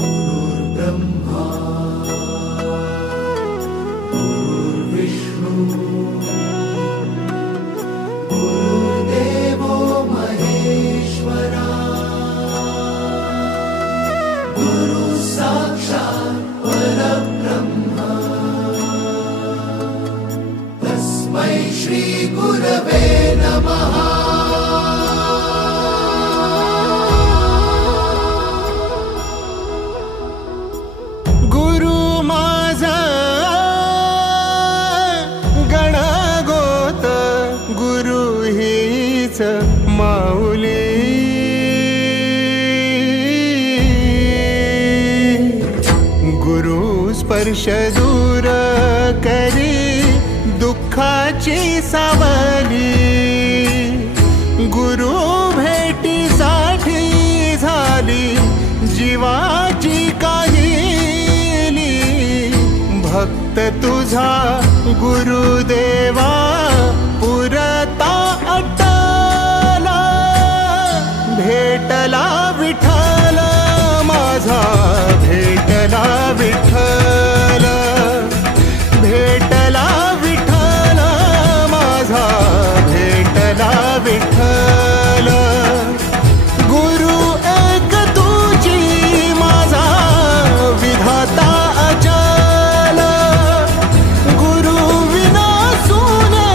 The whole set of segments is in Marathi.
गुरुर्ब्रह्मा गुरुर्विष्णू गुरुर्देवो महेश्वरा गुरु साक्षात् परब्रह्म तस्मै श्री गुरवे नमः। माऊली गुरु स्पर्श दूर करी दुःखाची सावली गुरु भेटीसाठी झाली जीवाची काहिली भक्त तुझा गुरुदेवा पुरता भेटला विठ्ठल माझा भेटला विठ्ठल भेटला विठ्ठल माझा भेटला विठ्ठल गुरु एक तुझी माझा विधाता अचल गुरु विना सुने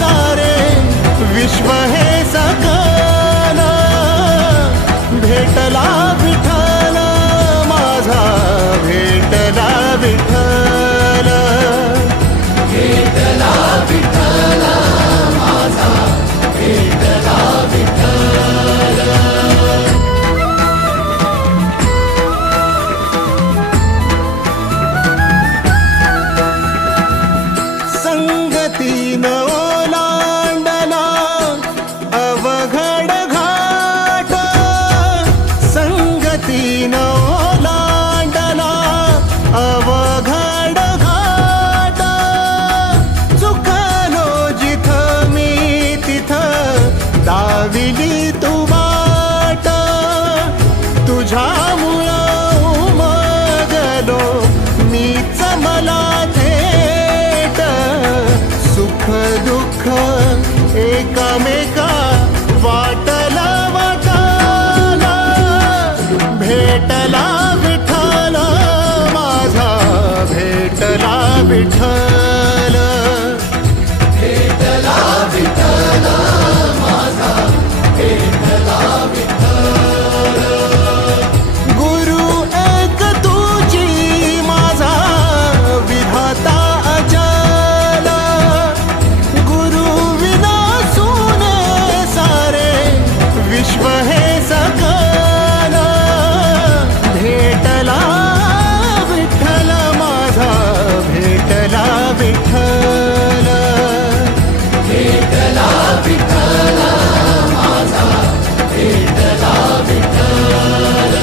सारे विश्व हे सकल भेटला विठ्ठल माझा भेटला विठ्ठल भेटला विठ्ठल माझा भेटला विठ्ठल। संगतीन ओलांडला अवघड घाट संगतीन ओलांडला अवघड घाट चुकलो जिथं मी तिथं दाविली तू वाट तुझ्यामुळं उमगलो मीच मला थेट सुख दुःख एकामेका वाटला वाटाला भेटला विठ्ठल माझा भेटला विठ्ठल भेटला विठ्ठल माझा भेटला विठ्ठल गुरु एक तुझी माझा विधाता अचल गुरु विना सुने सारे विश्व हे सकल भेटला विठ्ठल माझा भेटला विठ्ठल भेटला विठ्ठल माझा भेटला विठ्ठल।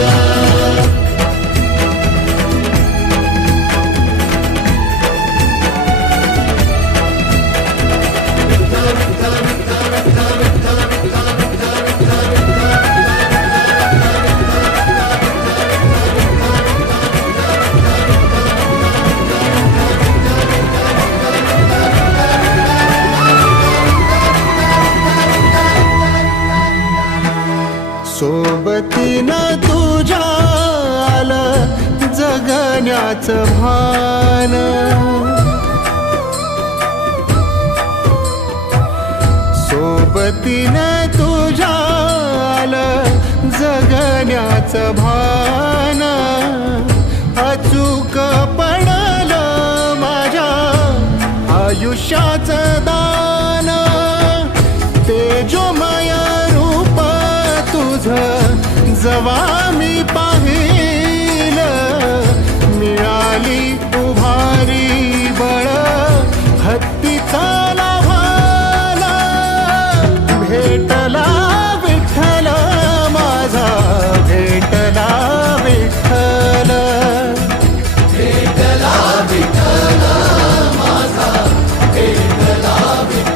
सोबतीनं तुझ्या आलं जगण्याचं भान सोबतीनं तुझ्या आलं जगण्याचं भान अचूक पडलं माझ्या आयुष्याचं दान तेजोमय रूप तुझं जवा मी पाहिलं मिळाली उभारी बळ हत्तीचा लाभाला भेटला विठ्ठल माझा भेटला विठ्ठल भेटला विठ्ठल माझा भेटला विठ्ठल।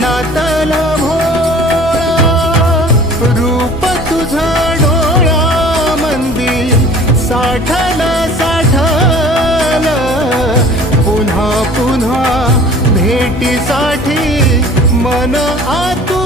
मनातल भोळा रूप तुझं डोळ्यामंदी साठल साठल पुन्हा पुन्हा भेटीसाठी मन आतुर